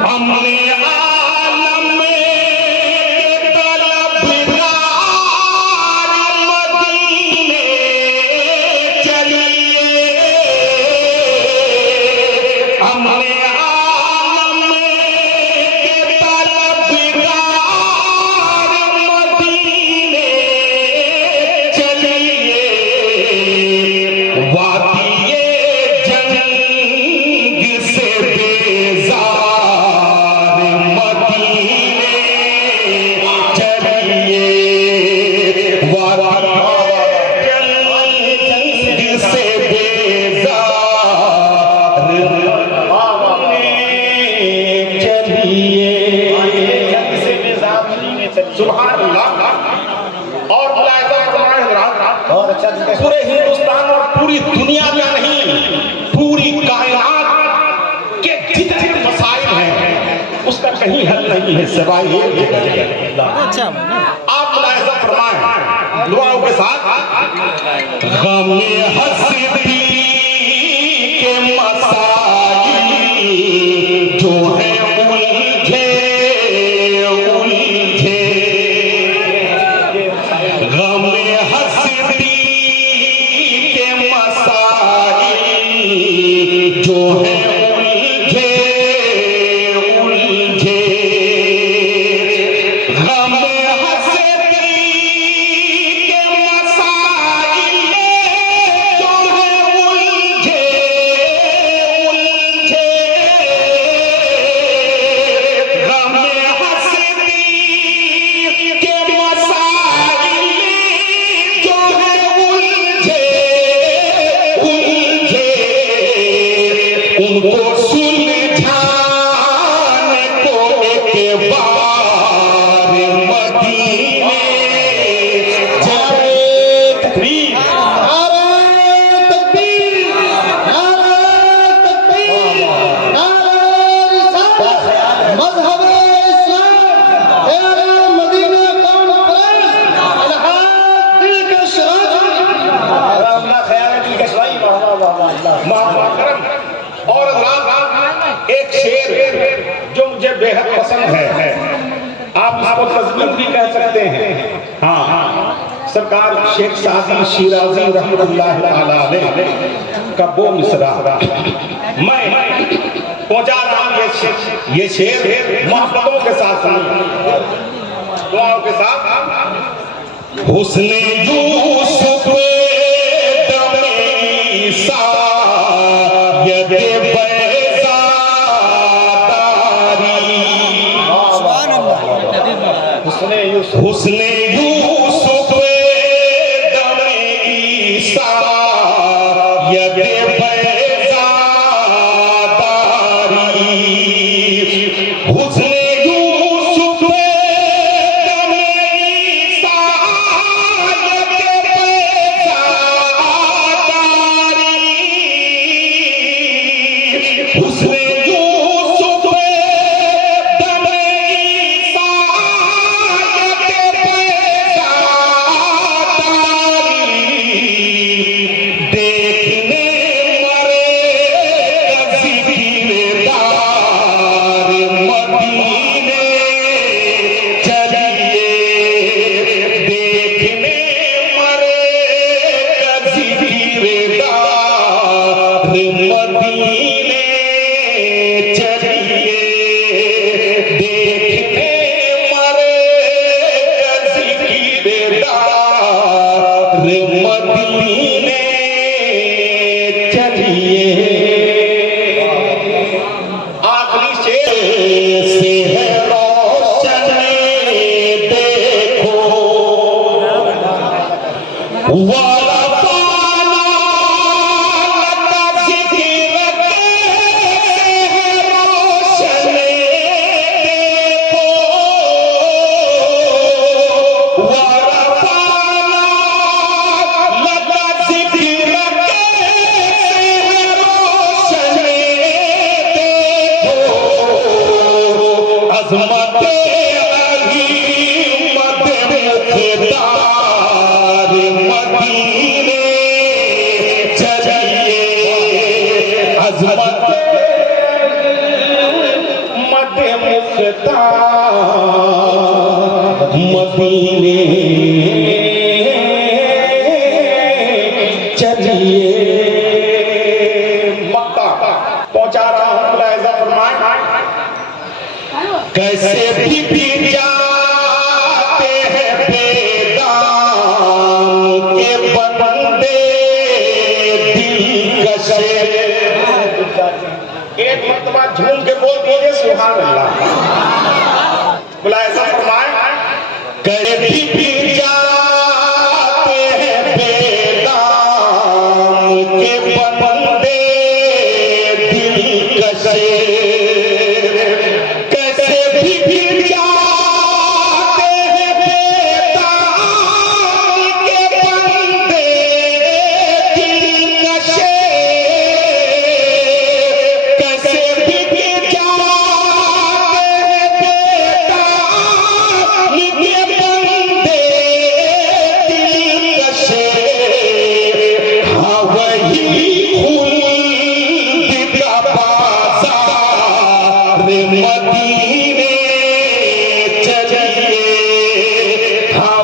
हमने आलम में तलबगार मदीने चलिए, हमने आलम में तलबगार मदीने चलिए, वादिये जंग से बेजार मदीने चलिए, वादिये जंग से बेजार मदीने चलिए। सुभान अल्लाह। और मुलाहिजा फरमाएं हज़रात, पूरे हिंदुस्तान और पूरी दुनिया में नहीं, पूरी कायनात के जितने मसाइल हैं उसका कहीं हल नहीं है सिवाय एक जगह। आप मुलाहिजा फरमाएं दुआओं के साथ, गमे हस्ती के मसाइल जो है उलझे उलझे, गमे हस्ती के मसाइल जो है उलझे उलझे, गमे हस्ती के मसाइल जो है उलझे उलझे, गमे हस्ती के मसाइल जो है उलझे उलझे, उनको सुलझाने को एक बार मदीने चले। तकबीर, नारे तकबीर, नारे तकबीर, नारे रिसालत, मज़हब-ए इस्लाम, तेरे मदीने कॉन्फ्रेंस, इलाहाबाद दिल के शराब। अल्लाह ख्याल दिल के शराब। मुहतरम और हज़रात, एक शेर जो मुझे बेहद पसंद है, आप इसको तज़मीन भी कह सकते हैं। हाँ, सरकार शेख सादी शिराजी रहमतुल्लाह अलैह का वो मिसरा मैं पहुंचा रहा हूं। ये शेर मोहब्बतों के साथ, दुआओं के साथ। हुस्ने यूसुफ दमे ईसा यदे बैज़ादारी, हुस्ने यूसुफ दमे ईसा यदे बैज़ादारी, हुस्ने यूसुफ दमे ईसा यदे बैज़ादारी, हुस्ने यूसुफ दमे ईसा यदे बैज़ादारी, देखने मरे ज़िक्र-दार मदीने चलिए, देखने मरे ज़िक्र-दार मदीने चलिए, देखने मरे ज़िक्र-दार मदीने चलिए। आखिरी शेर से है रोशन देखो, वाला पाना लगा जिक्र से है रोशन देखो, वाला पाना लगा जिक्र से है रोशन देखो, अज़मत अज़ीमत मुक़दार मदीने चलिए, अज़मत लगता मदीने चलिए। मक्का पहुंचा रहा हूं, मुलाहिजा फरमाएं। कैसे भी जाते हैं बेदाम के बंदे दिलकश। एक मर्तबा झूम के बोल दीजिए सुभान अल्लाह। मुलाहिजा फरमाएं। कैसे भी जाते हैं बेदाम के बंदे दिलकश। कैसे भी जाते हैं बेदाम के बंदे दिलकश। कैसे भी जाते हैं बेदाम के बंदे दिलकश। हाँ वही खुल्द का बाज़ार मदीने चलिए। हाँ